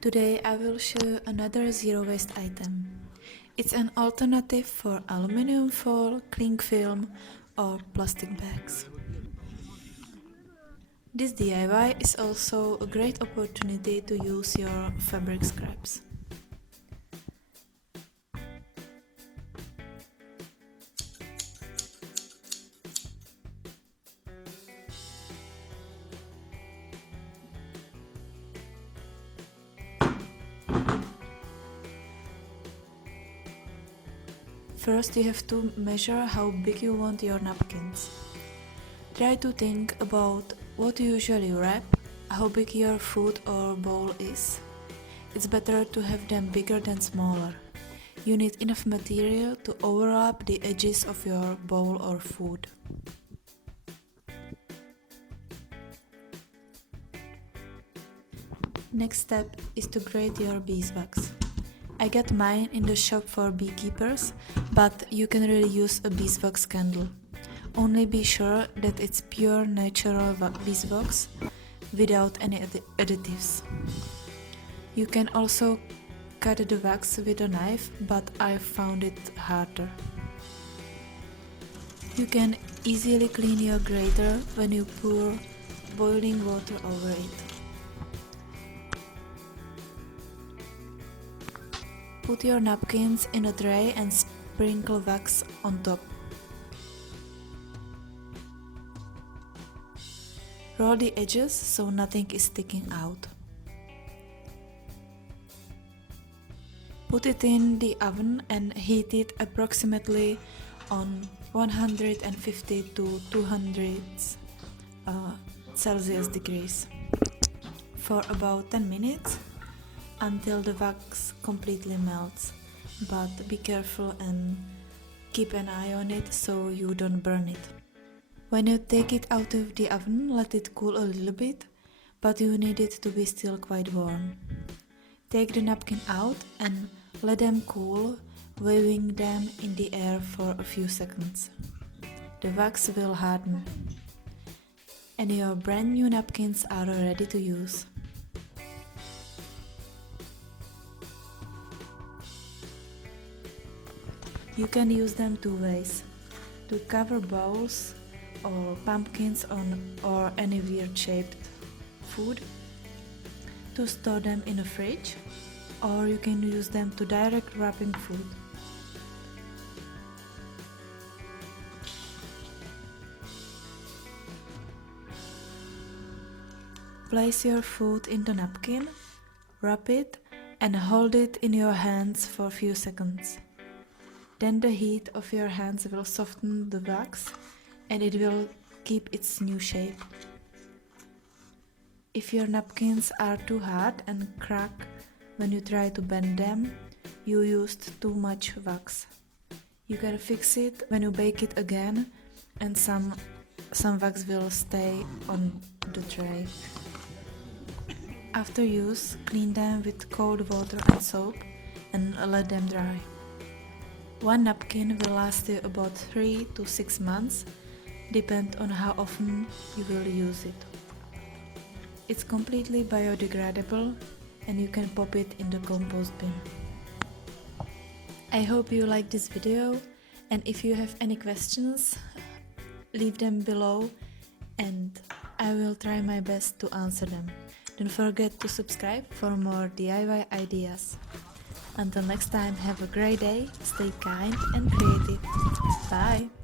Today I will show you another zero waste item. It's an alternative for aluminum foil, cling film or plastic bags. This DIY is also a great opportunity to use your fabric scraps. First, you have to measure how big you want your napkins. Try to think about what you usually wrap, how big your food or bowl is. It's better to have them bigger than smaller. You need enough material to overlap the edges of your bowl or food. Next step is to grate your beeswax. I got mine in the shop for beekeepers, but you can really use a beeswax candle. Only be sure that it's pure natural beeswax without any additives. You can also cut the wax with a knife, but I found it harder. You can easily clean your grater when you pour boiling water over it. Put your napkins in a tray and sprinkle wax on top. Roll the edges so nothing is sticking out. Put it in the oven and heat it approximately on 150 to 200 Celsius degrees for about 10 minutes until the wax completely melts, but be careful and keep an eye on it so you don't burn it. When you take it out of the oven, let it cool a little bit, but you need it to be still quite warm. Take the napkin out and let them cool, waving them in the air for a few seconds. The wax will harden, and your brand new napkins are ready to use. You can use them two ways: to cover bowls or pumpkins or any weird shaped food, to store them in a fridge, or you can use them to direct wrapping food. Place your food in the napkin, wrap it and hold it in your hands for a few seconds. Then the heat of your hands will soften the wax and it will keep its new shape. If your napkins are too hard and crack when you try to bend them, you used too much wax. You can fix it when you bake it again, and some wax will stay on the tray. After use, clean them with cold water and soap and let them dry. One napkin will last you about 3 to 6 months, depend on how often you will use it. It's completely biodegradable and you can pop it in the compost bin. I hope you liked this video, and if you have any questions, leave them below and I will try my best to answer them. Don't forget to subscribe for more DIY ideas. Until next time, have a great day, stay kind and creative. Bye!